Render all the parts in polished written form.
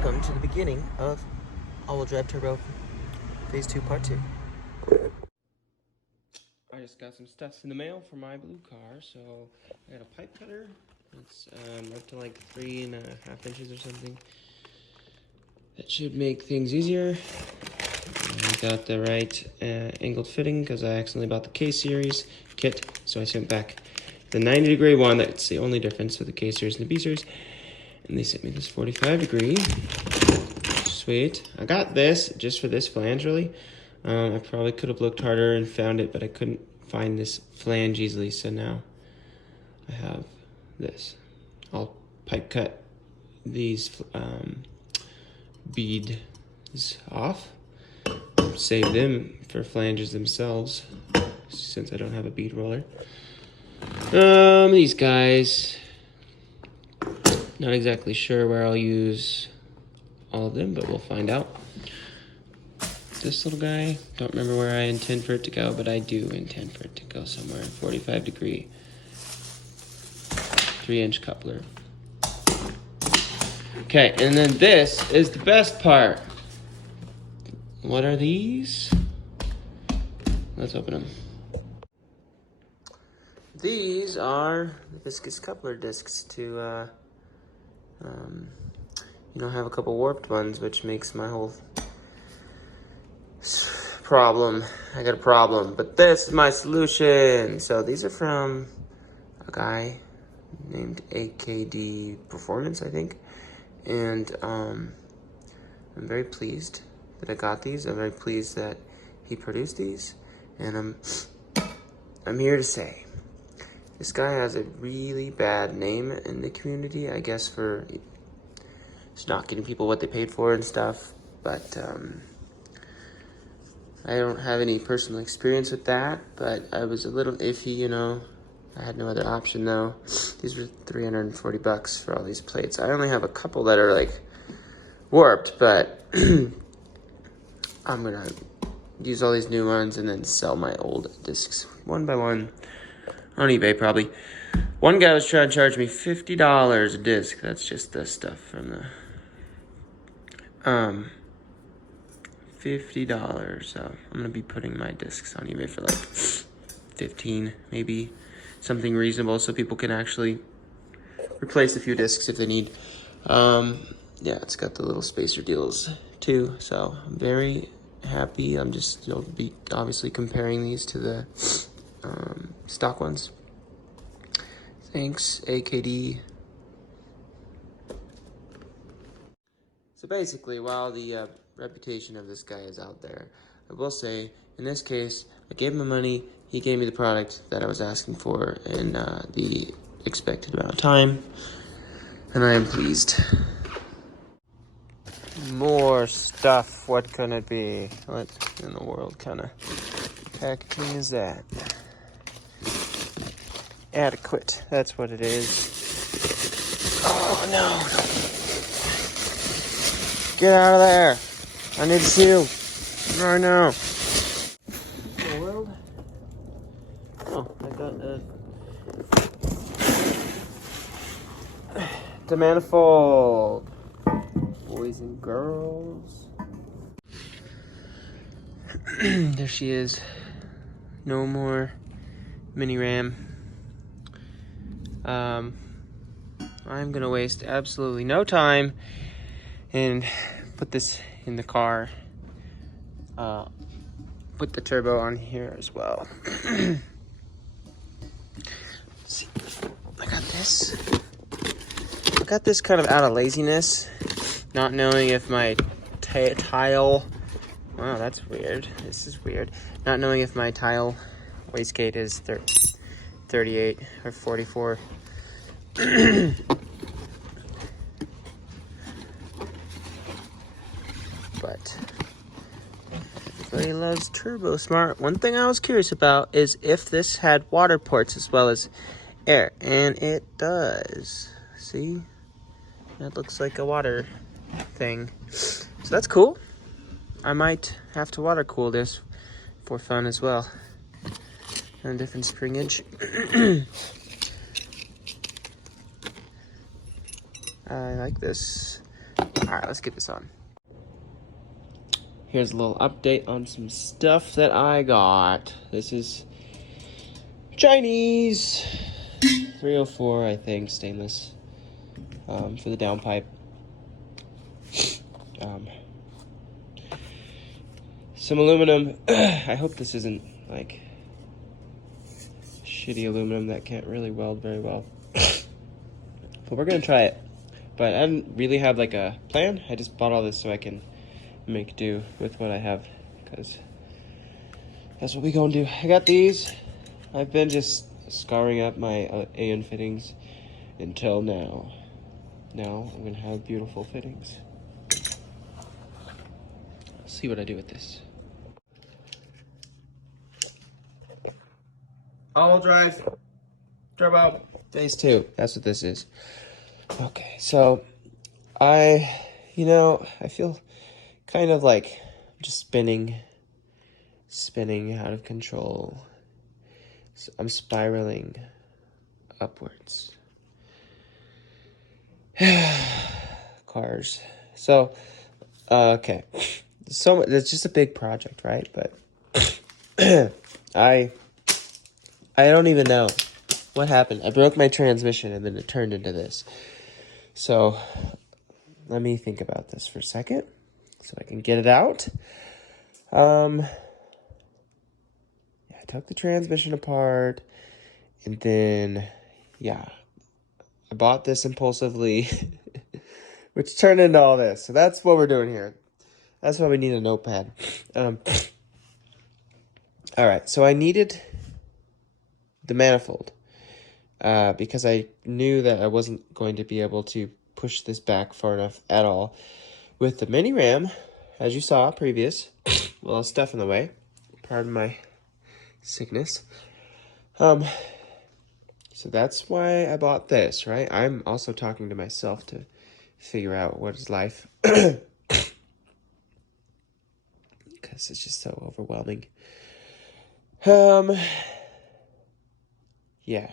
Welcome to the beginning of all-wheel drive turbo phase 2 part 2. I just got some stuff in the mail for my blue car. So I got a pipe cutter. It's up to like 3.5 inches or something. That should make things easier. I got the right angled fitting because I accidentally bought the K-Series kit, so I sent back the 90-degree one. That's the only difference with the K-Series and the B-Series. And they sent me this 45-degree. Sweet. I got this just for this flange, really. I probably could have looked harder and found it, but I couldn't find this flange easily, so now I have this. I'll pipe cut these beads off, save them for flanges themselves, since I don't have a bead roller. These guys, not exactly sure where I'll use all of them, but we'll find out. This little guy, don't remember where I intend for it to go, but I do intend for it to go somewhere. 45-degree, 3-inch coupler. Okay, and then this is the best part. What are these? Let's open them. These are Hibiscus coupler discs to, have a couple warped ones, which makes my whole problem. I got a problem, but this is my solution. So these are from a guy named AWDT Performance, I think. And I'm very pleased that I got these. I'm very pleased that he produced these. And I'm here to say, this guy has a really bad name in the community, I guess, for just not getting people what they paid for and stuff. But I don't have any personal experience with that, but I was a little iffy, I had no other option though. These were $340 for all these plates. I only have a couple that are like warped, but I'm gonna use all these new ones and then sell my old discs one by one on eBay probably. One guy was trying to charge me $50 a disc. That's just the stuff from the $50. So I'm gonna be putting my discs on eBay for like 15, maybe something reasonable, so people can actually replace a few discs if they need. Yeah, it's got the little spacer deals too, so I'm very happy. I'm just be obviously comparing these to the stock ones. Thanks, AWDT. So basically, while the reputation of this guy is out there, I will say, in this case, I gave him the money, he gave me the product that I was asking for in the expected amount of time, and I am pleased. More stuff, what can it be? What in the world kind of packaging is that? Adequate, that's what it is. Oh no. Get out of there. I need to see you right now. Oh, world. Oh, I got the manifold. Boys and girls. There she is. No more mini RAM. I'm gonna waste absolutely no time and put this in the car. Put the turbo on here as well. Let's see. I got this kind of out of laziness, not knowing if my tile. Wow, that's weird. This is weird. Not knowing if my tile wastegate is 38 or 44. But everybody loves Turbo Smart. One thing I was curious about is if this had water ports as well as air, and it does. See? That looks like a water thing. So that's cool. I might have to water cool this for fun as well. And a different springage. I like this. Alright, let's get this on. Here's a little update on some stuff that I got. This is Chinese 304, I think, stainless, for the downpipe. Some aluminum. I hope this isn't like shitty aluminum that can't really weld very well. But we're gonna try it. But I didn't really have like a plan. I just bought all this so I can make do with what I have, because that's what we gonna do. I got these. I've been just scouring up my AN fittings until now. Now I'm gonna have beautiful fittings. Let's see what I do with this. All drive, turbo, phase 2. That's what this is. Okay, so I feel kind of like just spinning out of control. So I'm spiraling upwards. Cars. So, okay. So it's just a big project, right? But I don't even know what happened. I broke my transmission and then it turned into this. So let me think about this for a second so I can get it out. Yeah, I took the transmission apart and then, yeah, I bought this impulsively, which turned into all this. So that's what we're doing here. That's why we need a notepad. All right, so I needed the manifold because I knew that I wasn't going to be able to push this back far enough at all with the mini ram, as you saw previous. Well, stuff in the way. Pardon my sickness. So that's why I bought this, right? I'm also talking to myself to figure out what is life. Because it's just so overwhelming. Yeah.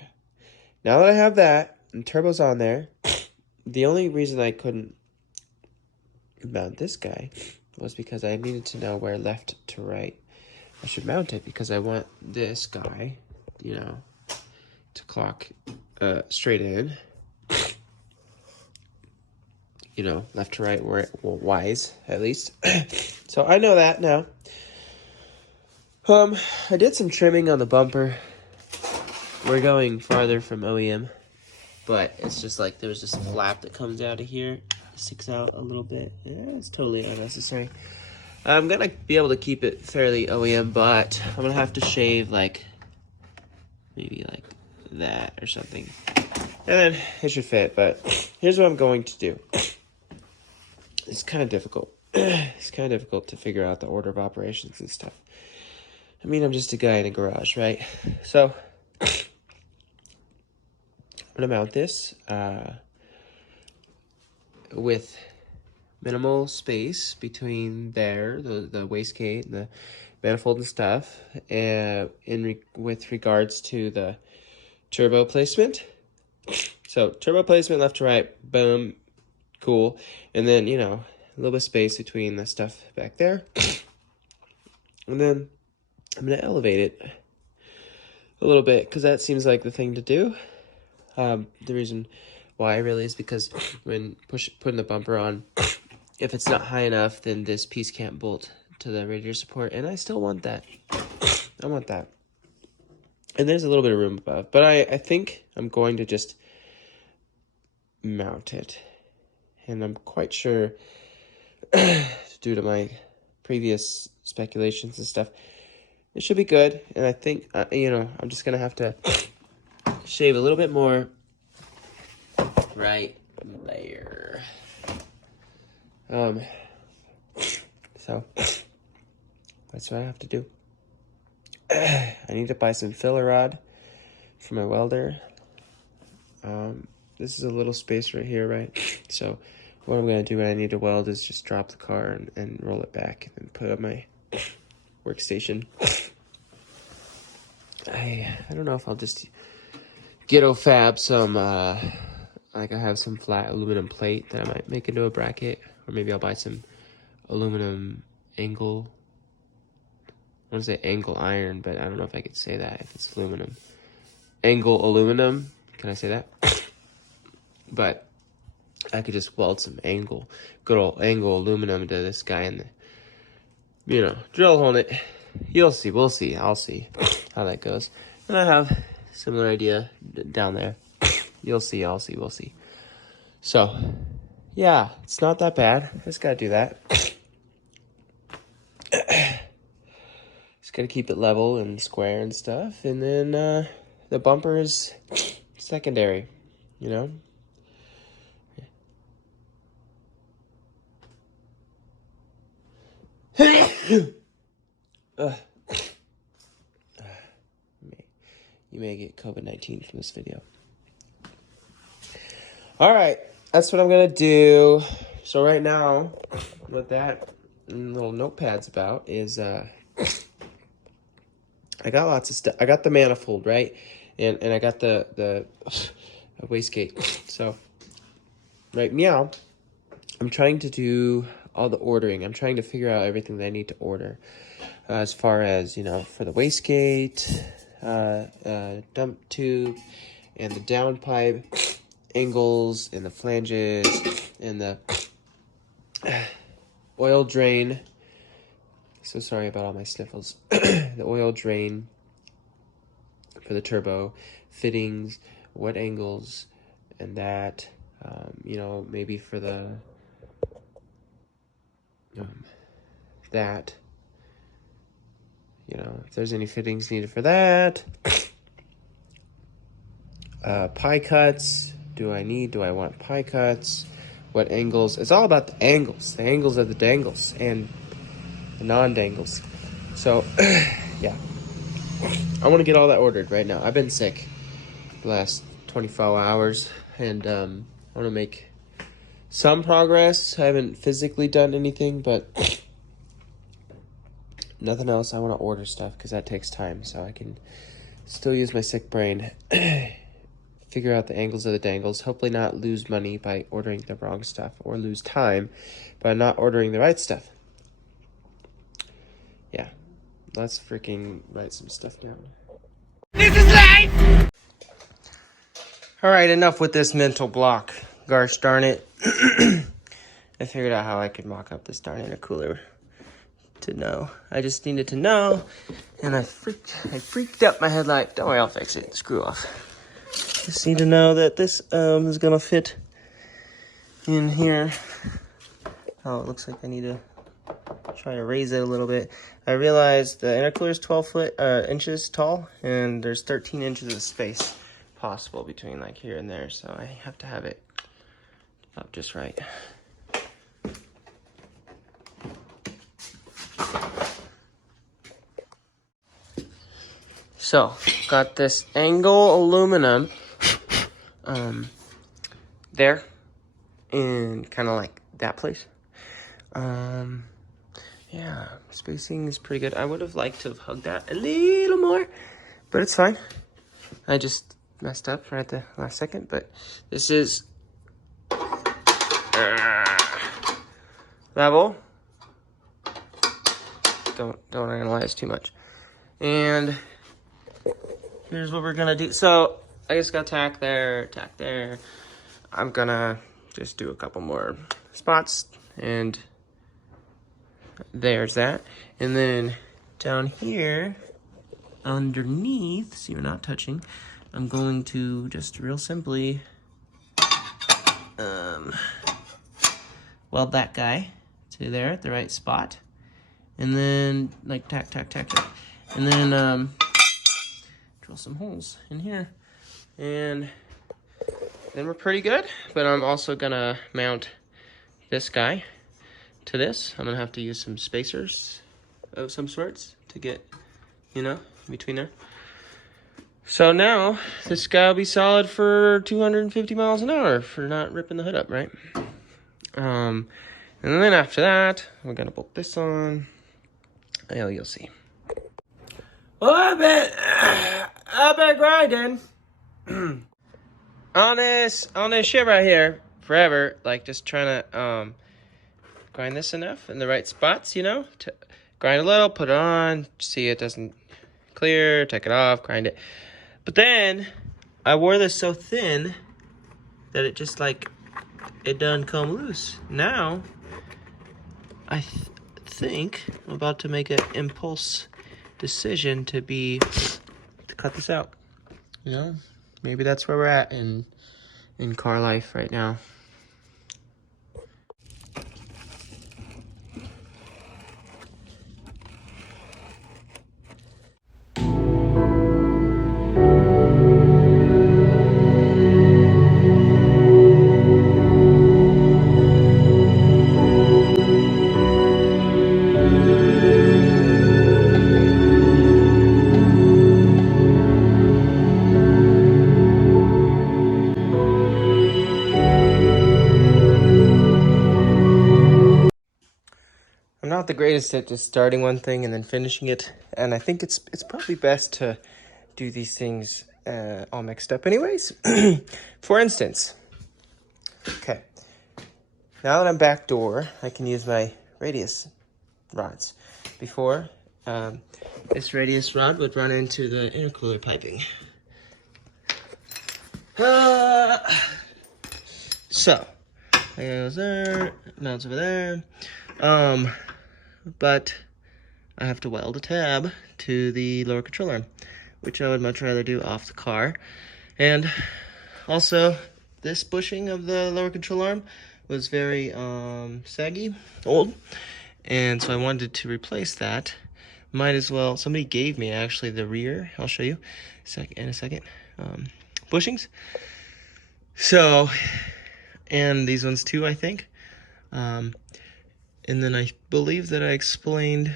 Now that I have that, and turbo's on there, the only reason I couldn't mount this guy was because I needed to know where left to right I should mount it, because I want this guy, to clock straight in. Left to right, wise, at least. So I know that now. I did some trimming on the bumper. We're going farther from OEM, but it's just like there's this flap that comes out of here, sticks out a little bit. Yeah, it's totally unnecessary. I'm gonna be able to keep it fairly OEM, but I'm gonna have to shave maybe like that or something, and then it should fit. But here's what I'm going to do. It's kind of difficult. It's kind of difficult to figure out the order of operations and stuff. I mean, I'm just a guy in a garage, right? So I'm gonna mount this with minimal space between the wastegate and the manifold and stuff, with regards to the turbo placement. So turbo placement left to right, boom, cool. And then, a little bit of space between the stuff back there. And then I'm going to elevate it a little bit, because that seems like the thing to do. The reason why really is because when putting the bumper on, if it's not high enough, then this piece can't bolt to the radiator support, and I still want that. I want that. And there's a little bit of room above, but I think I'm going to just mount it. And I'm quite sure, due to my previous speculations and stuff, it should be good. And I think, I'm just going to have to shave a little bit more right there. So that's what I have to do. I need to buy some filler rod for my welder. This is a little space right here, right? So what I'm going to do when I need to weld is just drop the car and roll it back and put up my workstation. I don't know if I'll just ghetto fab some like I have some flat aluminum plate that I might make into a bracket, or maybe I'll buy some aluminum angle. I want to say angle iron, but I don't know if I could say that if it's aluminum. Angle aluminum, can I say that? But I could just weld some good old angle aluminum into this guy and, you know, drill a hole in it. You'll see, we'll see, I'll see how that goes. And I have a similar idea down there. You'll see, I'll see, we'll see. So, yeah, it's not that bad. I just gotta do that. Just gotta keep it level and square and stuff. And then the bumper is secondary, you know? You may get COVID-19 from this video. All right, that's what I'm gonna do. So right now, what that little notepad's about is I got lots of stuff. I got the manifold, right? And I got the wastegate. So right now, I'm trying to do all the ordering. I'm trying to figure out everything that I need to order. As far as, you know, for the wastegate, dump tube, and the downpipe, angles, and the flanges, and the oil drain. So sorry about all my sniffles. The oil drain for the turbo, fittings, what angles, and that, you know, maybe for the, that, you know, if there's any fittings needed for that. Pie cuts, do I want pie cuts? What angles? It's all about the angles of the dangles and the non-dangles. So, yeah. I want to get all that ordered right now. I've been sick the last 24 hours, and I want to make some progress. I haven't physically done anything, but nothing else. I want to order stuff because that takes time, so I can still use my sick brain. Figure out the angles of the dangles. Hopefully not lose money by ordering the wrong stuff, or lose time by not ordering the right stuff. Yeah, let's freaking write some stuff down. This is life! Alright, enough with this mental block. Gosh darn it. I figured out how I could mock up this darn intercooler to know. I just needed to know, and I freaked up my headlight. Don't worry, I'll fix it. Screw off. Just need to know that this is gonna fit in here. Oh, it looks like I need to try to raise it a little bit. I realized the intercooler is 12 inches tall, and there's 13 inches of space possible between like here and there, so I have to have it up just right. So, got this angle aluminum there, and kind of like that place. Yeah, spacing is pretty good. I would have liked to have hugged that a little more, but it's fine. I just messed up right at the last second, but this is level. Don't analyze too much. And here's what we're gonna do. So I just got tack there. I'm gonna just do a couple more spots, and there's that. And then down here underneath, so you're not touching, I'm going to just real simply weld that guy to there at the right spot, and then like tack, and then drill some holes in here, and then we're pretty good. But I'm also gonna mount this guy to this. I'm gonna have to use some spacers of some sorts to get, you know, in between there. So now this guy will be solid for 250 miles an hour for not ripping the hood up, right? And then after that, we're gonna bolt this on. Oh, you'll see. Well, I've been grinding. on this shit right here forever, like just trying to grind this enough in the right spots, you know, to grind a little, put it on, see it doesn't clear, take it off, grind it. But then I wore this so thin that it just like it done come loose. Now I think I'm about to make an impulse decision to cut this out. You know, maybe that's where we're at in car life right now. I'm not the greatest at just starting one thing and then finishing it, and I think it's probably best to do these things all mixed up anyways. For instance, okay, now that I'm backdoor, I can use my radius rods. Before, this radius rod would run into the intercooler piping. So, that goes there, mounts over there. But I have to weld a tab to the lower control arm, which I would much rather do off the car. And also, this bushing of the lower control arm was very saggy, old, and so I wanted to replace that. Might as well, somebody gave me actually the rear, I'll show you in a second, bushings. So, and these ones too, I think. And then I believe that I explained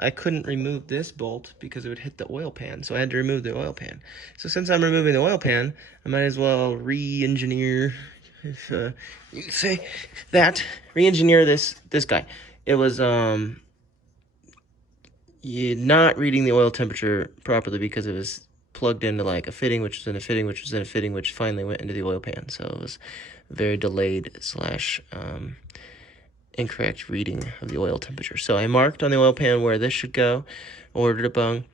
I couldn't remove this bolt because it would hit the oil pan, so I had to remove the oil pan. So since I'm removing the oil pan, I might as well re-engineer, if you could say that, re-engineer this guy. It was not reading the oil temperature properly because it was plugged into like a fitting, which was in a fitting, which was in a fitting, which finally went into the oil pan. So it was very delayed slash incorrect reading of the oil temperature. So I marked on the oil pan where this should go, ordered a bung.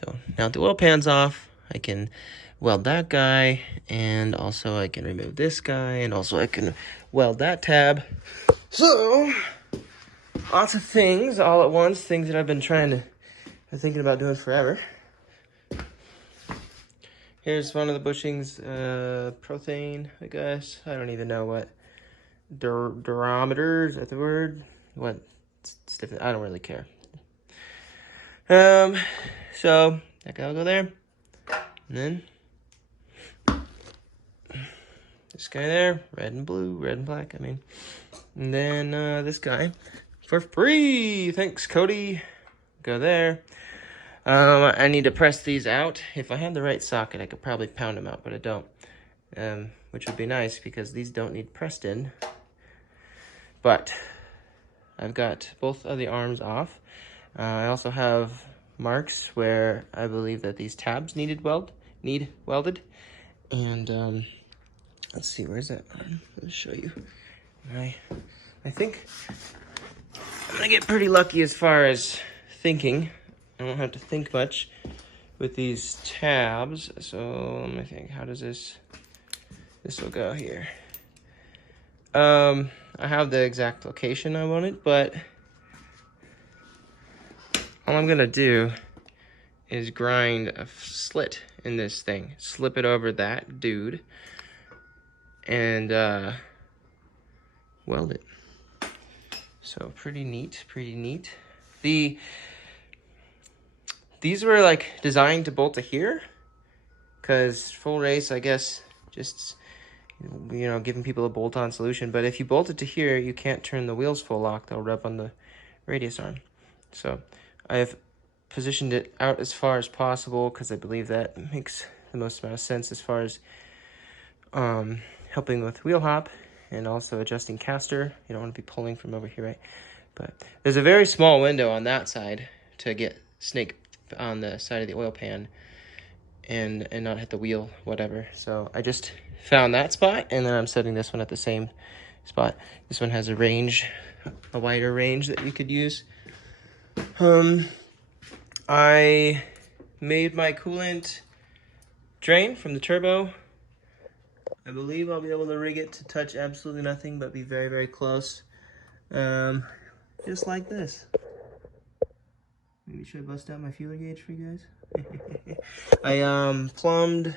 So now that the oil pan's off, I can weld that guy, and also I can remove this guy, and also I can weld that tab. So lots of things all at once, things that I've been thinking about doing forever. Here's one of the bushings, prothane, I guess. I don't even know what. Durometer, is that the word? What? Stiffness? I don't really care. So that guy will go there. And then this guy there, red and blue, red and black, I mean. And then this guy for free. Thanks, Cody. Go there. I need to press these out. If I had the right socket, I could probably pound them out, but I don't. Which would be nice because these don't need pressed in. But I've got both of the arms off. I also have marks where I believe that these tabs need welded. And let's see, where's that arm? Let me show you. I think I'm gonna get pretty lucky as far as thinking. I won't have to think much with these tabs. So let me think, how does this will go here. I have the exact location I wanted, but all I'm gonna do is grind a slit in this thing, slip it over that dude, and weld it. So pretty neat. These were like designed to bolt to here, because full race, I guess, just, you know, giving people a bolt-on solution. But if you bolt it to here, you can't turn the wheels full lock. They'll rub on the radius arm. So I have positioned it out as far as possible because I believe that makes the most amount of sense as far as helping with wheel hop and also adjusting caster. You don't want to be pulling from over here, right? But there's a very small window on that side to get snake on the side of the oil pan. and not hit the wheel, whatever. So I just found that spot, and then I'm setting this one at the same spot. This one has a range, a wider range that you could use. I made my coolant drain from the turbo. I believe I'll be able to rig it to touch absolutely nothing, but be very, very close. Just like this. Maybe should I bust out my feeler gauge for you guys? I plumbed,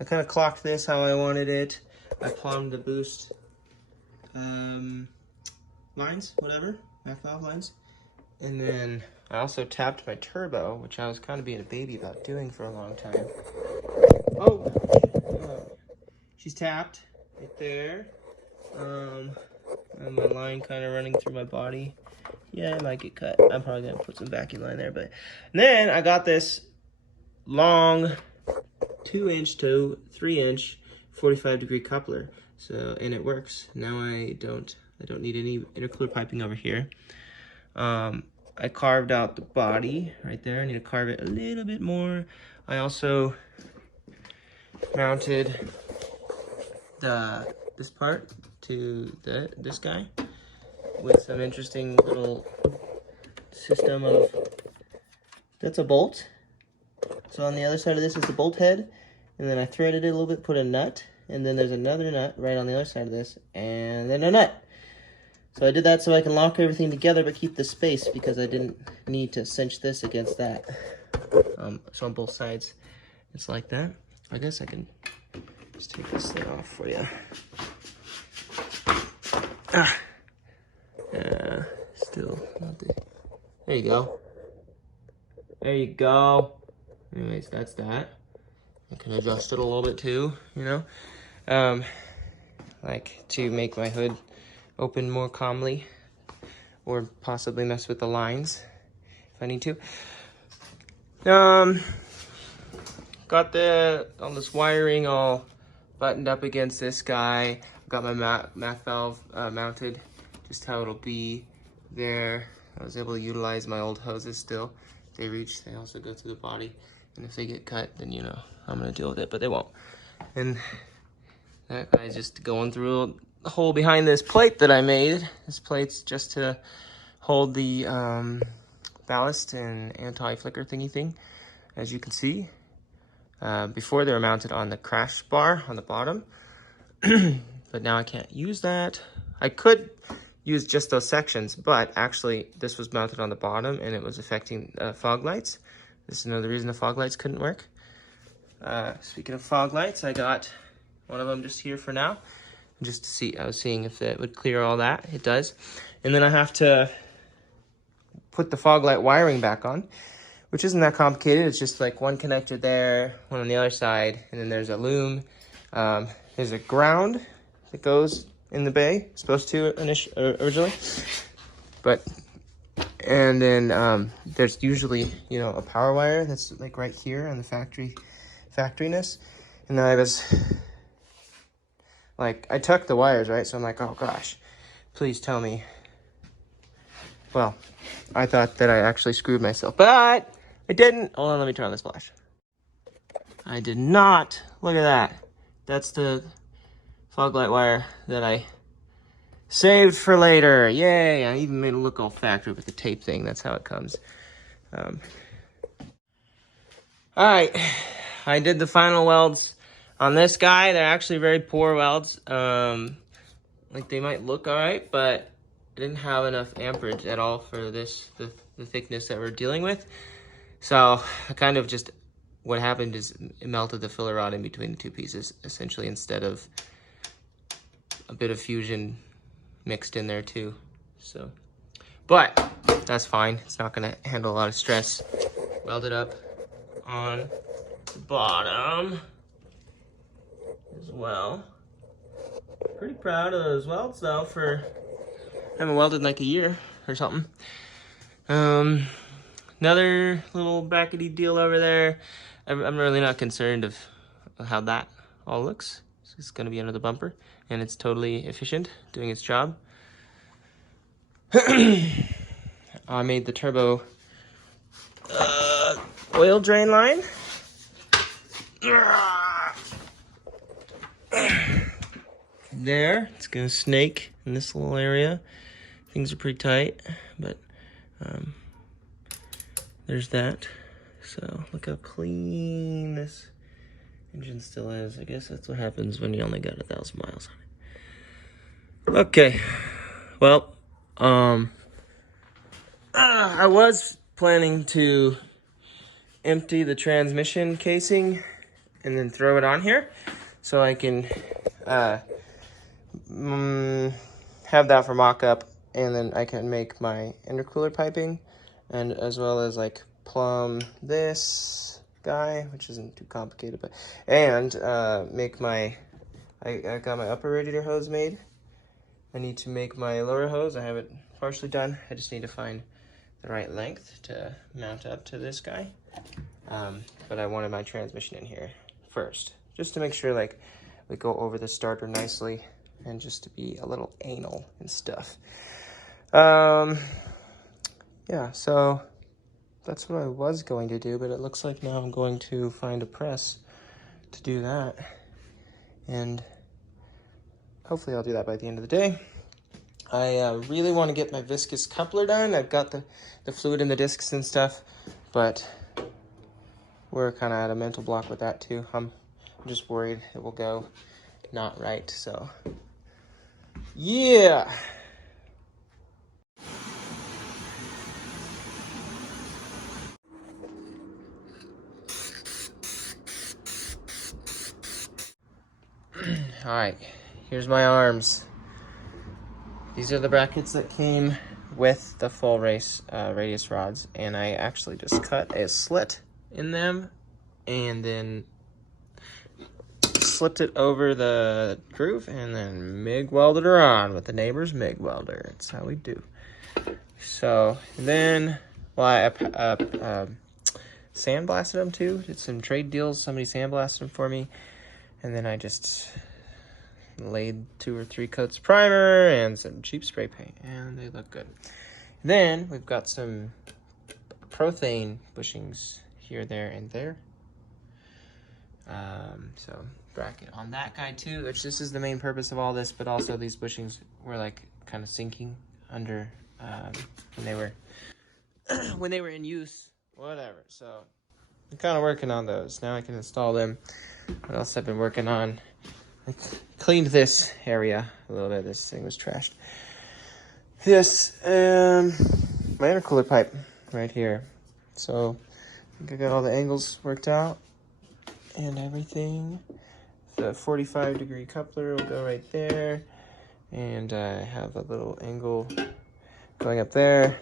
I kind of clocked this how I wanted it. I plumbed the boost lines, whatever, back valve lines. And then I also tapped my turbo, which I was kind of being a baby about doing for a long time. Oh, she's tapped right there. And my line kind of running through my body. Yeah, it might get cut. I'm probably gonna put some vacuum line there, but and then I got this long 2-inch to 3-inch 45-degree coupler. So, and it works. Now I don't need any intercooler piping over here. I carved out the body right there. I need to carve it a little bit more. I also mounted this part to this guy with some interesting little system of, that's a bolt. So on the other side of this is the bolt head, and then I threaded it a little bit, put a nut, and then there's another nut right on the other side of this, and then a nut. So I did that so I can lock everything together but keep the space, because I didn't need to cinch this against that. So on both sides, it's like that. I guess I can just take this thing off for you. Still not the, there you go. There you go. Anyways, that's that. I can adjust it a little bit too, you know. Like to make my hood open more calmly, or possibly mess with the lines if I need to. Got all this wiring all buttoned up against this guy. Got my Mac valve mounted, just how it'll be there. I was able to utilize my old hoses still. They reach, they also go through the body. And if they get cut, then you know, I'm gonna deal with it, but they won't. And that guy's just going through the hole behind this plate that I made. This plate's just to hold the ballast and anti-flicker thingy thing, as you can see. Before they were mounted on the crash bar on the bottom, but now I can't use that. I could use just those sections, but actually this was mounted on the bottom and it was affecting fog lights. This is another reason the fog lights couldn't work. Speaking of fog lights, I got one of them just here for now, just to see. I was seeing if it would clear all that. It does. And then I have to put the fog light wiring back on, which isn't that complicated. It's just like one connected there, one on the other side, and then there's a loom. There's a ground that goes in the bay, supposed to originally, but, and then there's usually, you know, a power wire that's like right here on the factoryness. And then I was like, I tucked the wires, right? So I'm like, oh gosh, please tell me. Well, I thought that I actually screwed myself, but I didn't. Hold on, let me turn on this flash. I did not. Look at that. That's the fog light wire that I saved for later. Yay! I even made it look all factory with the tape thing. That's how it comes. All right, I did the final welds on this guy. They're actually very poor welds. Like they might look all right, but I didn't have enough amperage at all for this, the thickness that we're dealing with. So I kind of just, what happened is it melted the filler rod in between the two pieces, essentially, instead of a bit of fusion mixed in there too. So, but that's fine. It's not gonna handle a lot of stress. Welded up on the bottom as well. Pretty proud of those welds though, for I haven't welded in like a year or something. Another little brackety deal over there. I'm really not concerned of how that all looks. It's gonna be under the bumper and it's totally efficient, doing its job. I made the turbo oil drain line. There, it's gonna snake in this little area. Things are pretty tight, but there's that. So look how clean this engine still is. I guess that's what happens when you only got 1,000 miles on it. Okay, well, I was planning to empty the transmission casing and then throw it on here so I can have that for mock-up, and then I can make my intercooler piping, and as well as like plumb this guy, which isn't too complicated, but and make my I got my upper radiator hose made. I need to make my lower hose. I have it partially done. I just need to find the right length to mount up to this guy. But I wanted my transmission in here first, just to make sure like we go over the starter nicely, and just to be a little anal and stuff. Yeah, so that's what I was going to do, but it looks like now I'm going to find a press to do that. And hopefully I'll do that by the end of the day. I really want to get my viscous coupler done. I've got the fluid in the discs and stuff, but we're kind of at a mental block with that too. I'm just worried it will go not right, so yeah. All right, here's my arms. These are the brackets that came with the full radius rods, and I actually just cut a slit in them and then slipped it over the groove and then MIG welded her on with the neighbor's MIG welder. That's how we do. So, and then, well, I sandblasted them too. Did some trade deals. Somebody sandblasted them for me. And then I just laid 2 or 3 coats of primer and some cheap spray paint, and they look good. Then we've got some prothane bushings here, there, and there. So bracket on that guy too, which this is the main purpose of all this, but also these bushings were like kind of sinking under when they were in use, whatever. So I'm kind of working on those. Now I can install them. What else I've been working on? I cleaned this area a little bit. This thing was trashed. This, my intercooler pipe right here. So I think I got all the angles worked out and everything. The 45-degree coupler will go right there. And I have a little angle going up there,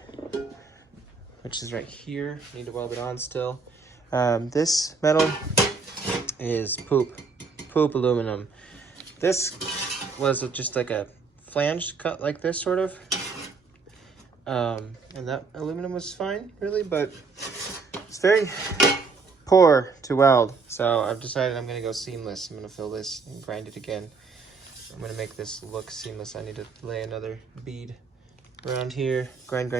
which is right here. Need to weld it on still. This metal is poop aluminum. This was just like a flange cut like this, sort of. And that aluminum was fine, really, but it's very poor to weld. So I've decided I'm gonna go seamless. I'm gonna fill this and grind it again. I'm gonna make this look seamless. I need to lay another bead around here. Grind,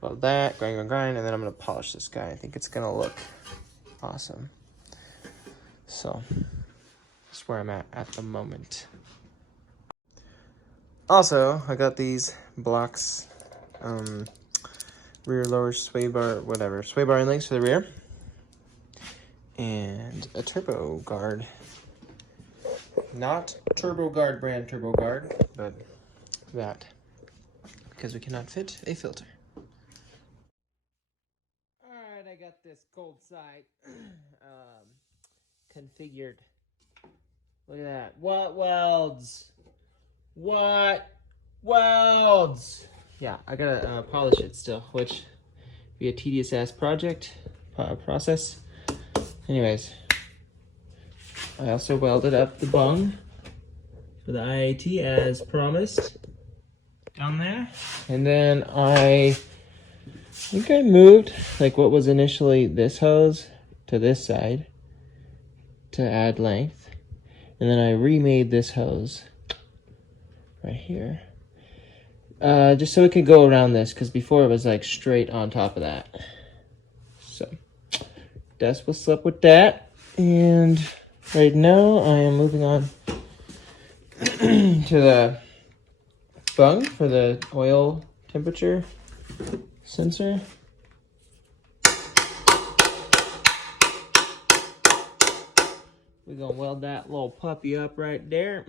weld that, grind, and then I'm gonna polish this guy. I think it's gonna look awesome. So that's where I'm at the moment. Also, I got these blocks, rear lower sway bar, whatever, sway bar links for the rear, and a turbo guard. Not Turbo Guard brand Turbo Guard, but that, because we cannot fit a filter. Alright, I got this cold side configured. Look at that. What welds? What welds? Yeah, I gotta polish it still, which be a tedious ass process. Anyways, I also welded up the bung for the IAT as promised down there. And then I think I moved like what was initially this hose to this side to add length. And then I remade this hose right here. Just so it could go around this, because before it was like straight on top of that. So, dust will slip with that. And right now I am moving on to the bung for the oil temperature sensor. We're gonna weld that little puppy up right there.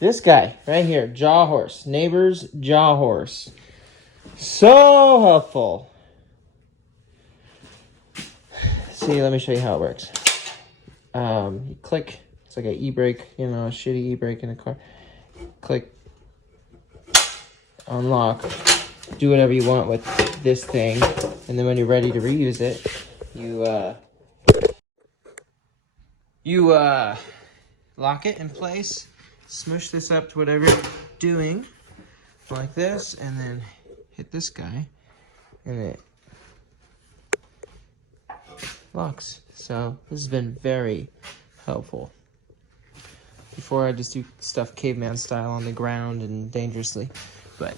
This guy right here, jaw horse, neighbor's jaw horse. So helpful. See, let me show you how it works. You click, it's like an e-brake, you know, a shitty e-brake in a car. Click, unlock, do whatever you want with this thing, and then when you're ready to reuse it, you lock it in place, smush this up to whatever you're doing, like this, and then hit this guy, and it locks. So this has been very helpful. Before I just do stuff caveman style on the ground and dangerously, but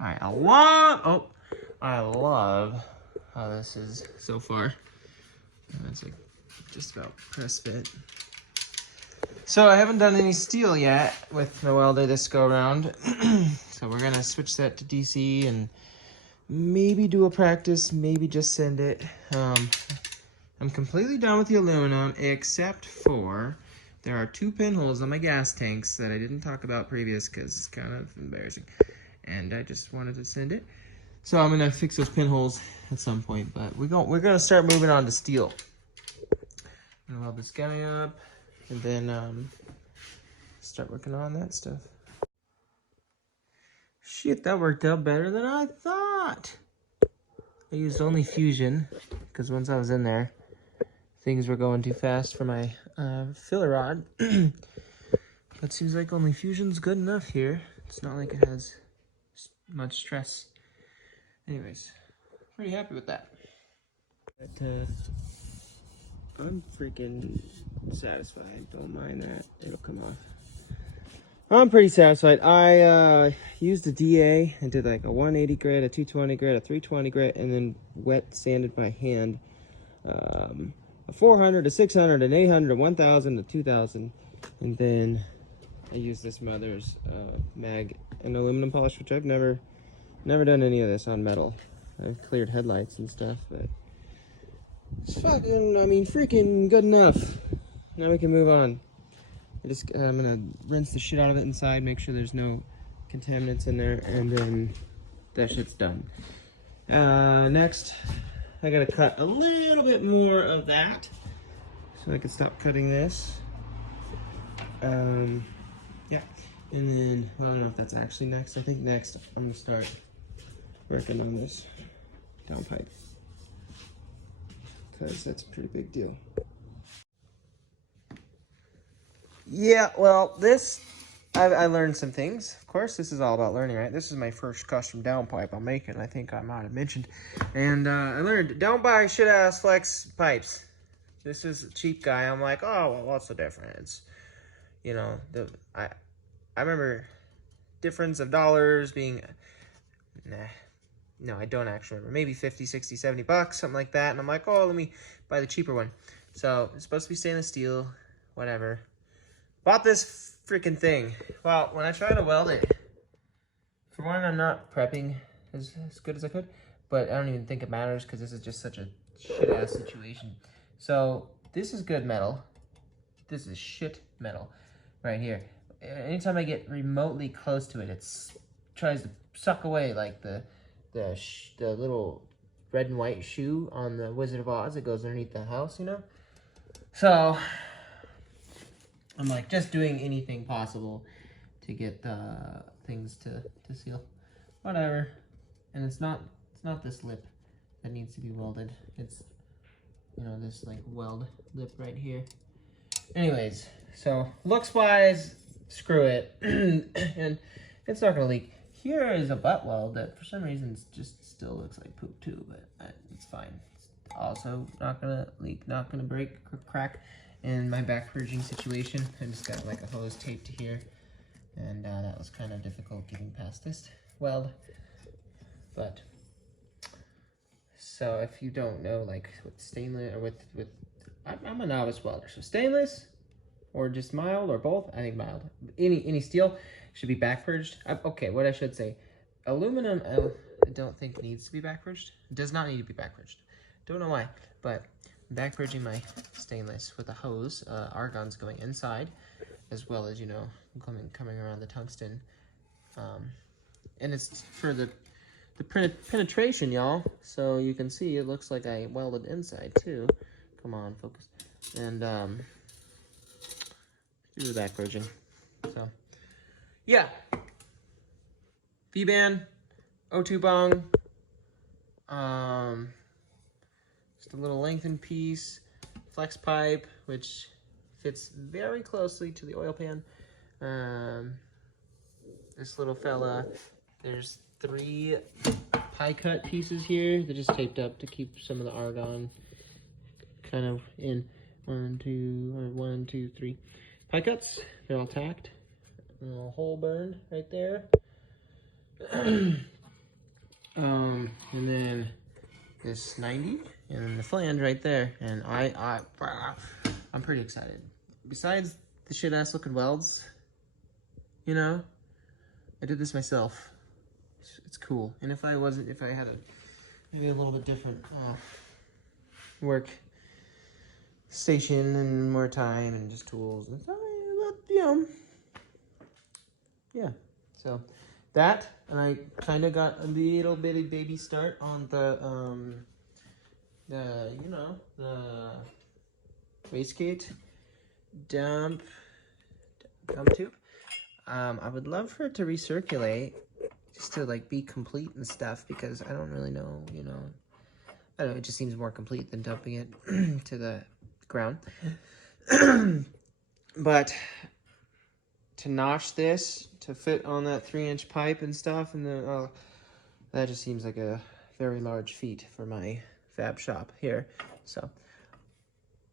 alright, I love how this is so far. It's like just about press fit. So I haven't done any steel yet with the welder this go around. So we're gonna switch that to DC and maybe do a practice, maybe just send it. I'm completely done with the aluminum except for there are 2 pinholes on my gas tanks that I didn't talk about previous because it's kind of embarrassing. And I just wanted to send it. So I'm gonna fix those pinholes at some point, but we're gonna start moving on to steel. I'm gonna weld this guy up and then start working on that stuff. Shit, that worked out better than I thought. I used only fusion because once I was in there, things were going too fast for my filler rod. But seems like only fusion's good enough here. It's not like it has much stress. Anyways, pretty happy with that. But I'm freaking satisfied. Don't mind that. It'll come off. I'm pretty satisfied. I used a DA and did like a 180 grit, a 220 grit, a 320 grit, and then wet sanded by hand. A 400, a 600, an 800, a 1000, a 2000, and then I used this mother's mag and aluminum polish, which I've never done any of this on metal. I've cleared headlights and stuff, but it's fucking, I mean, freaking good enough. Now we can move on. I'm gonna rinse the shit out of it inside, make sure there's no contaminants in there, and then that shit's done. Next, I gotta cut a little bit more of that so I can stop cutting this. Yeah, and then, well, I don't know if that's actually next. I think next I'm gonna start working on this downpipe because that's a pretty big deal. Yeah, well, this, I learned some things. Of course, this is all about learning, right? This is my first custom downpipe I'm making. I think I might have mentioned. And I learned, don't buy shit-ass flex pipes. This is a cheap guy. I'm like, oh, well, what's the difference? You know, I remember difference of dollars being, no, I don't actually remember. Maybe 50, 60, 70 bucks, something like that. And I'm like, oh, let me buy the cheaper one. So it's supposed to be stainless steel, whatever. Bought this freaking thing. Well, when I try to weld it, for one, I'm not prepping as good as I could, but I don't even think it matters because this is just such a shit-ass situation. So this is good metal. This is shit metal right here. Anytime I get remotely close to it, it tries to suck away like the little red and white shoe on the Wizard of Oz that goes underneath the house, you know? So I'm like just doing anything possible to get things to seal. Whatever. And it's not this lip that needs to be welded. It's, you know, this like weld lip right here. Anyways, so looks wise, screw it. And it's not gonna leak. Here is a butt weld that for some reason just still looks like poop too, but it's fine. It's also not gonna leak, not gonna break or crack. In my back purging situation, I just got like a hose taped to here, and that was kind of difficult getting past this weld, but So if you don't know, like with stainless or with I'm a novice welder, so stainless or just mild or both. I think mild. Any steel should be back purged. Okay, what I should say, aluminum I don't think needs to be back purged. It does not need to be back purged. Don't know why, but I'm back purging my stainless with a hose. Argon's going inside, as well as, you know, coming around the tungsten. And it's for the penetration, y'all. So you can see it looks like I welded inside too. Come on, focus. And do the back purging. So yeah, V-band, O2 bong, just a little lengthened piece, flex pipe, which fits very closely to the oil pan. This little fella, there's 3 pie cut pieces here. They're just taped up to keep some of the argon kind of in. 1, 2, 3 pie cuts. They're all tacked. A little hole burned right there. And then this 90, and then the flange right there. And I'm pretty excited. Besides the shit ass looking welds, you know, I did this myself. It's cool. And if I had maybe a little bit different work station and more time and just tools and stuff, you know, yeah. So that, and I kind of got a little bitty baby start on the you know, the wastegate dumptube. I would love for it to recirculate, just to like be complete and stuff, because I don't really know, you know, I don't know, it just seems more complete than dumping it to the ground. But to notch this to fit on that 3-inch pipe and stuff, and then that just seems like a very large feat for my fab shop here. So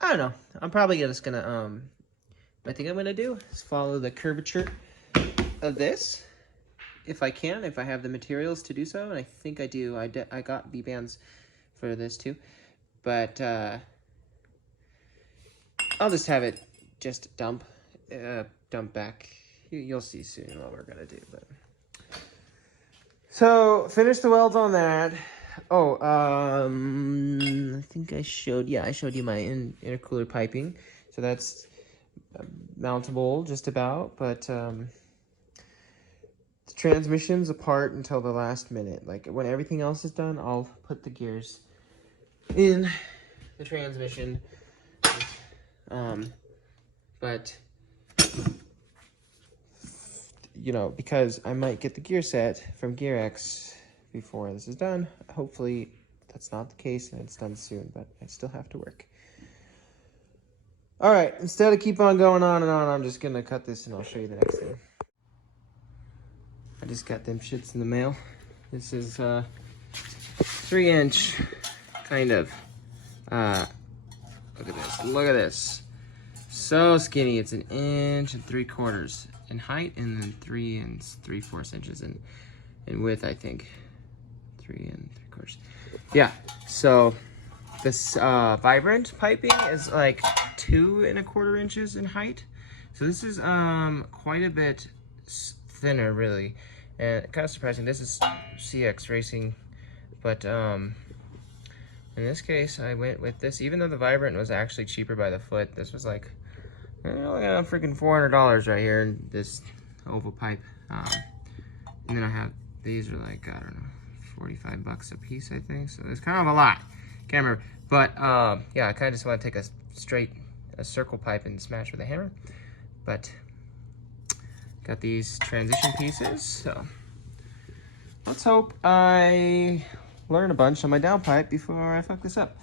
I don't know, I'm probably just gonna I think I'm gonna do is follow the curvature of this, if I can, if I have the materials to do so, and I think I do. I got V-bands for this too, but I'll just have it just dump back. You'll see soon what we're gonna do. But so finish the welds on that. Oh, I think I showed you my intercooler piping, so that's mountable just about, but the transmission's apart until the last minute. Like when everything else is done, I'll put the gears in the transmission. But you know, because I might get the gear set from GearX before this is done. Hopefully that's not the case and it's done soon, but I still have to work. All right, instead of keep on going on and on, I'm just gonna cut this and I'll show you the next thing. I just got them shits in the mail. This is 3-inch, kind of. Look at this, look at this. So skinny, it's 1 3/4 inches in height, and then 3 3/4 inches in width, I think. 3 3/4. Yeah, so this vibrant piping is like 2 1/4 inches in height. So this is quite a bit thinner, really, and kind of surprising. This is CX Racing, but in this case I went with this, even though the vibrant was actually cheaper by the foot. This was like, I got freaking $400 right here in this oval pipe. And then I have, these are like, I don't know, 45 bucks a piece, I think. So it's kind of a lot, can't remember. But yeah, I kind of just want to take a circle pipe and smash with a hammer. But got these transition pieces, so let's hope I learn a bunch on my downpipe before I fuck this up.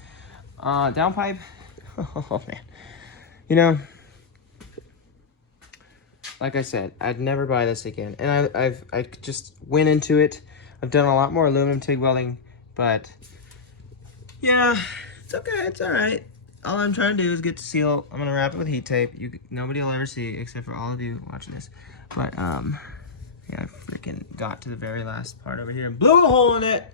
Downpipe, oh man, you know, like I said, I'd never buy this again, and I just went into it. I've done a lot more aluminum TIG welding, but yeah, it's okay, it's all right. All I'm trying to do is get to seal. I'm gonna wrap it with heat tape. Nobody will ever see it except for all of you watching this. But yeah, I freaking got to the very last part over here and blew a hole in it.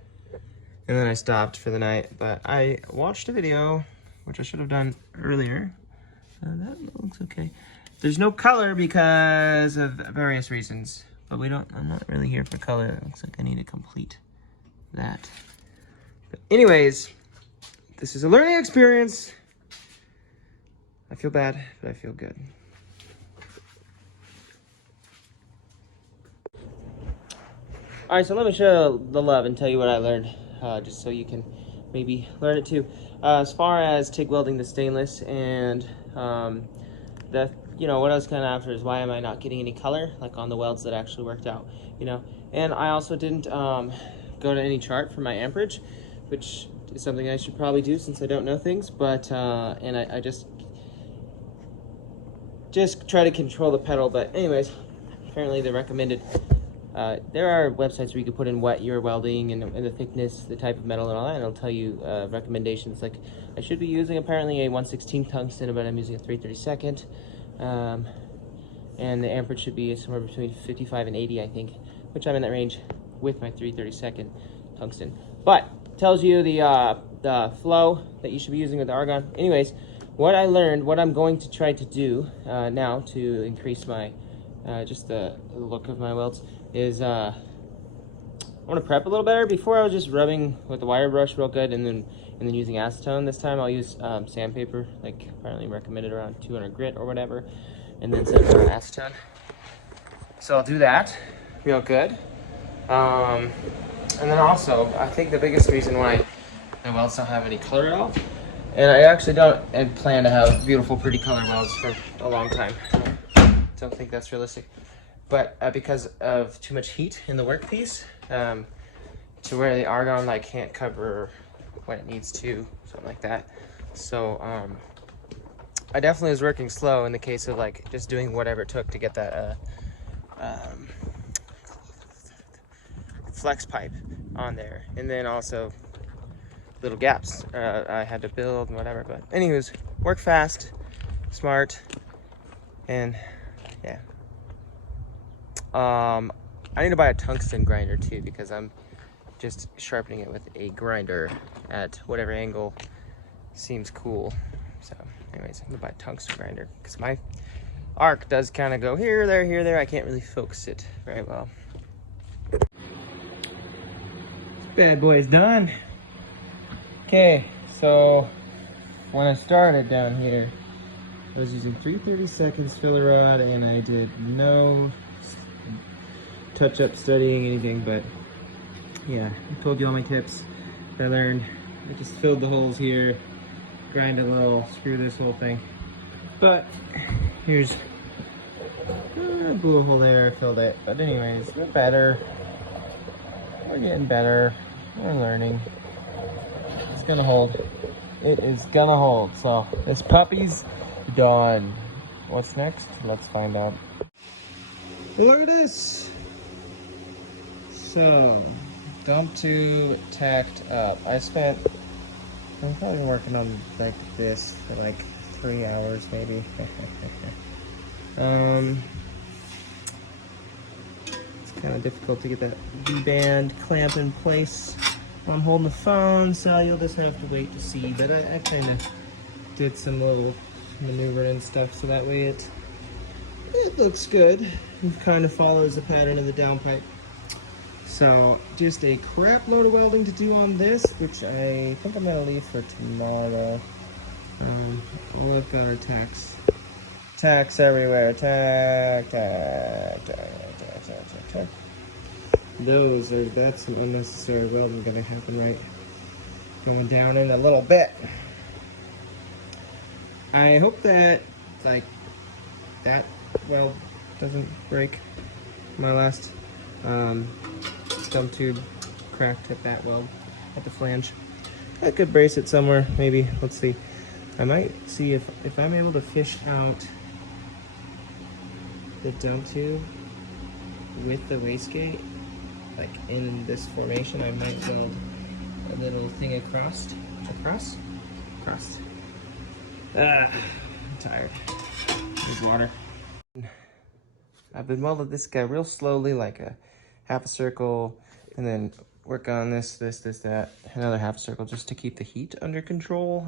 and then I stopped for the night. But I watched a video, which I should have done earlier. That looks okay. There's no color because of various reasons, but I'm not really here for color. It looks like I need to complete that. But anyways, this is a learning experience. I feel bad, but I feel good. All right, so let me show the love and tell you what I learned, just so you can maybe learn it too. As far as TIG welding the stainless, and what I was kind of after is why am I not getting any color, like on the welds that actually worked out, And I also didn't go to any chart for my amperage, which is something I should probably do since I don't know things, but, and I just try to control the pedal, but anyways, apparently the recommended, there are websites where you can put in what you're welding and the thickness, the type of metal and all that, and it'll tell you recommendations. Like I should be using apparently a 1/16 tungsten, but I'm using a 3/32, and the amperage should be somewhere between 55 and 80, I think, which I'm in that range with my 3/32 tungsten. But tells you the flow that you should be using with the argon. Anyways, what I learned, what I'm going to try to do now to increase my just the look of my welds is I want to prep a little better. Before I was just rubbing with the wire brush real good and then using acetone. This time I'll use sandpaper, like apparently recommended around 200 grit or whatever, and then some acetone. So I'll do that real good. And then also, I think the biggest reason why the welds don't have any color at all, and I actually don't plan to have beautiful, pretty color welds for a long time. Don't think that's realistic. But because of too much heat in the workpiece, to where the argon can't cover when it needs to, something like that. So I definitely was working slow in the case of just doing whatever it took to get that flex pipe on there, and then also little gaps I had to build and whatever. But anyways, work fast, smart, and yeah. I need to buy a tungsten grinder too, because I'm just sharpening it with a grinder at whatever angle seems cool. So anyways, I'm gonna buy a tungsten grinder because my arc does kind of go here, there, here, there. I can't really focus it very well. This bad boy is done. Okay, so when I started down here, I was using 3/32 filler rod, and I did no touch-up studying anything, but yeah, I told you all my tips that I learned. I just filled the holes here, grind a little, screw this whole thing. But here's a blew a hole there, I filled it. But anyways, we're better. We're getting better. We're learning. It's gonna hold. It is gonna hold. So this puppy's done. What's next? Let's find out. Look at this. So, dump tube tacked up. I'm probably working on this for 3 hours maybe. It's kind of difficult to get that V-band clamp in place while I'm holding the phone, so you'll just have to wait to see. But I kind of did some little maneuvering and stuff, so that way it looks good. It kind of follows the pattern of the downpipe. So just a crap load of welding to do on this, which I think I'm gonna leave for tomorrow. We've got our tacks. Tacks everywhere. Tack. That's some unnecessary welding gonna happen right going down in a little bit. I hope that that weld doesn't break. My last dump tube cracked at that weld at the flange. I could brace it somewhere, maybe. Let's see. I might see if I'm able to fish out the dump tube with the wastegate, in this formation. I might weld a little thing across. I'm tired. Need water. I've been welding this guy real slowly, like a half a circle, and then work on this, that, another half circle just to keep the heat under control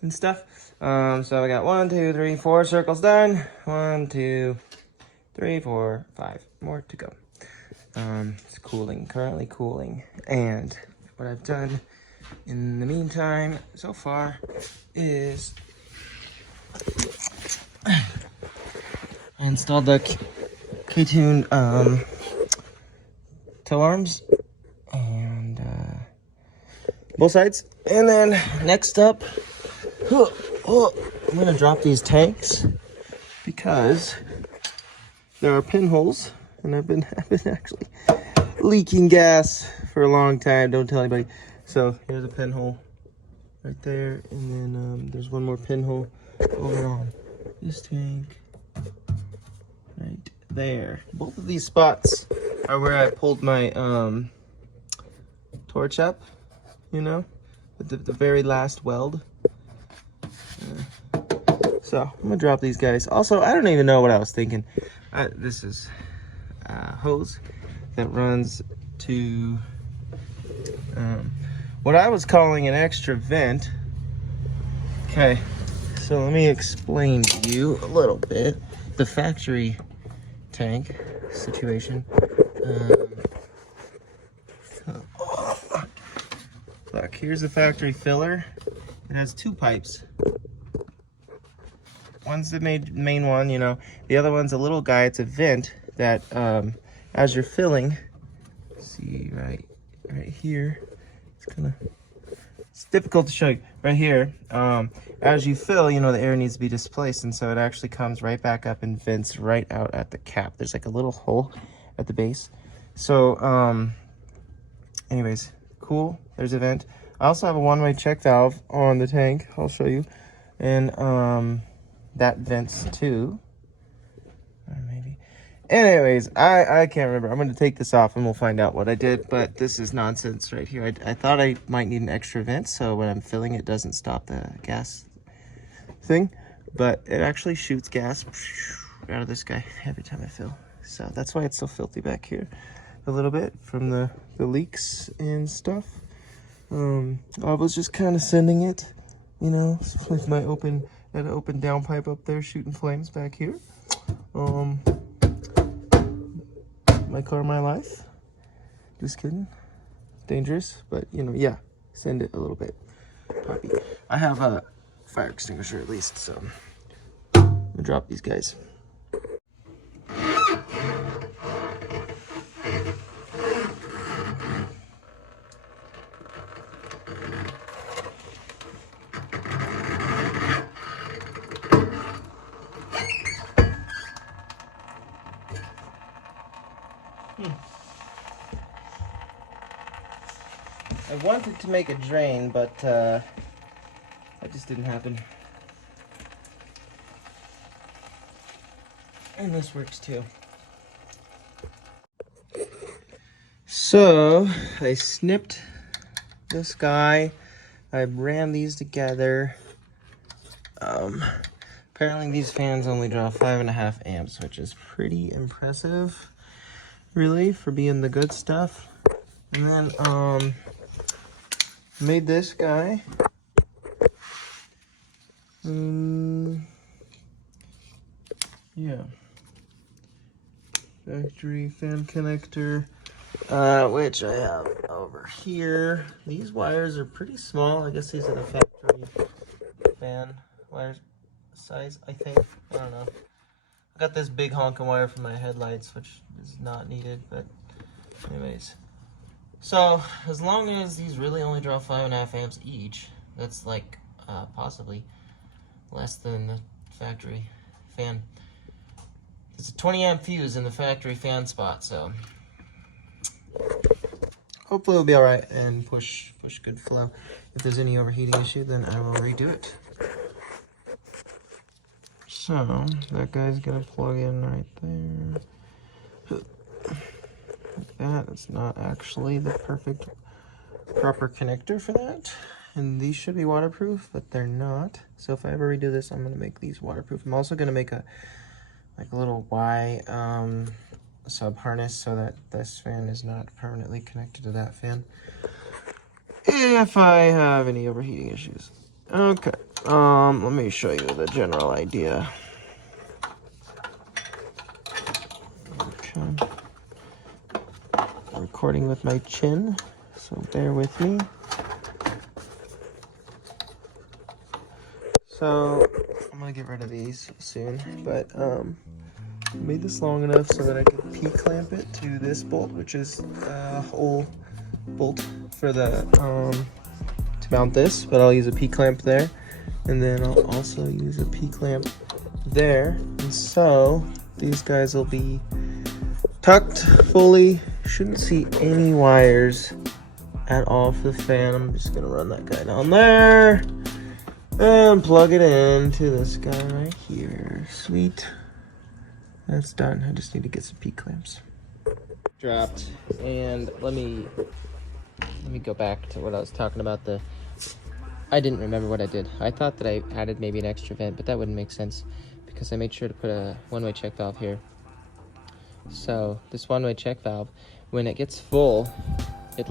and stuff. So I got 1, 2, 3, 4 circles done. 1, 2, 3, 4, 5 more to go. It's cooling, currently cooling. And what I've done in the meantime so far is I installed the K-Tune toe arms and both sides. And then next up, I'm gonna drop these tanks because there are pinholes, and I've been actually leaking gas for a long time. Don't tell anybody. So here's a pinhole right there, and then there's one more pinhole over on this tank right there. Both of these spots are where I pulled my torch up, you know, with the very last weld. So I'm gonna drop these guys. Also, I don't even know what I was thinking. This is a hose that runs to what I was calling an extra vent. Okay, so let me explain to you a little bit the factory tank situation. Look, here's the factory filler. It has 2 pipes. One's the main one, you know. The other one's a little guy. It's a vent that, as you're filling, see right here. It's difficult to show you. Right here, as you fill, you know, the air needs to be displaced, and so it actually comes right back up and vents right out at the cap. There's like a little hole at the base. So, anyways, cool. There's a vent. I also have a one-way check valve on the tank. I'll show you. And, that vents too. Or maybe. Anyways, I can't remember. I'm going to take this off and we'll find out what I did. But this is nonsense right here. I thought I might need an extra vent so when I'm filling it doesn't stop the gas thing. But it actually shoots gas out of this guy every time I fill. So that's why it's so filthy back here a little bit from the leaks and stuff. I was just kind of sending it, you know, with my open downpipe up there shooting flames back here. My car, my life. Just kidding. Dangerous, but you know, yeah, send it a little bit. Poppy. I have a fire extinguisher at least, so I'm gonna drop these guys. I wanted to make a drain, but that just didn't happen. And this works too. So I snipped this guy. I ran these together. Apparently these fans only draw 5.5 amps, which is pretty impressive, really, for being the good stuff. And then made this guy. Yeah. Factory fan connector, which I have over here. These wires are pretty small. I guess these are the factory fan wires size, I think. I don't know. I got this big honking wire for my headlights, which is not needed, but anyways. So, as long as these really only draw 5.5 amps each, that's like possibly less than the factory fan. It's a 20 amp fuse in the factory fan spot, so hopefully it'll be alright and push good flow. If there's any overheating issue, then I will redo it. So, that guy's gonna plug in right there. Like that. It's not actually the proper connector for that. And these should be waterproof, but they're not. So if I ever redo this, I'm gonna make these waterproof. I'm also gonna make a little Y sub harness so that this fan is not permanently connected to that fan if I have any overheating issues. Okay, let me show you the general idea. Okay. I'm recording with my chin, so bear with me. So I'm gonna get rid of these soon, but I made this long enough so that I could P-clamp it to this bolt, which is a whole bolt for the to mount this, but I'll use a P-clamp there, and then I'll also use a P-clamp there, and so these guys will be tucked fully. Shouldn't see any wires at all for the fan. I'm just gonna run that guy down there and plug it into this guy right here. Sweet. That's done. I just need to get some P-clamps. Dropped, and let me go back to what I was talking about. I didn't remember what I did. I thought that I added maybe an extra vent, but that wouldn't make sense because I made sure to put a one-way check valve here. So this one-way check valve, when it gets full, it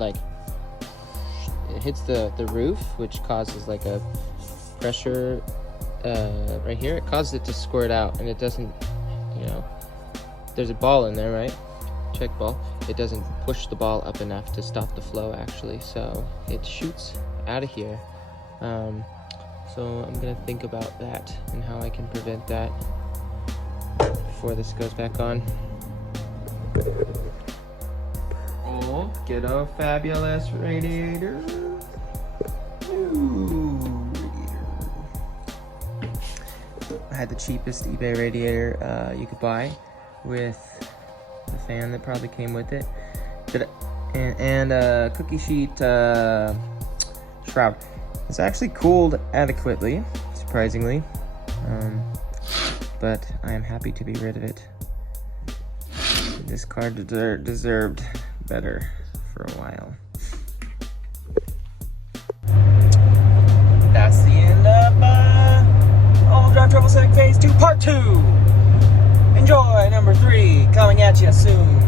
hits the roof, which causes like a pressure right here. It causes it to squirt out, and it doesn't, you know, there's a ball in there, right? Check ball. It doesn't push the ball up enough to stop the flow actually, so it shoots out of here. So I'm gonna think about that and how I can prevent that before this goes back on. Oh, get a fabulous radiator. Ooh, radiator. I had the cheapest eBay radiator you could buy with the fan that probably came with it, and a cookie sheet shroud. It's actually cooled adequately, surprisingly, but I am happy to be rid of it. This car deserved better for a while. That's the end of All Drive Trouble Setting Phase 2 Part 2. Enjoy number 3 coming at you soon.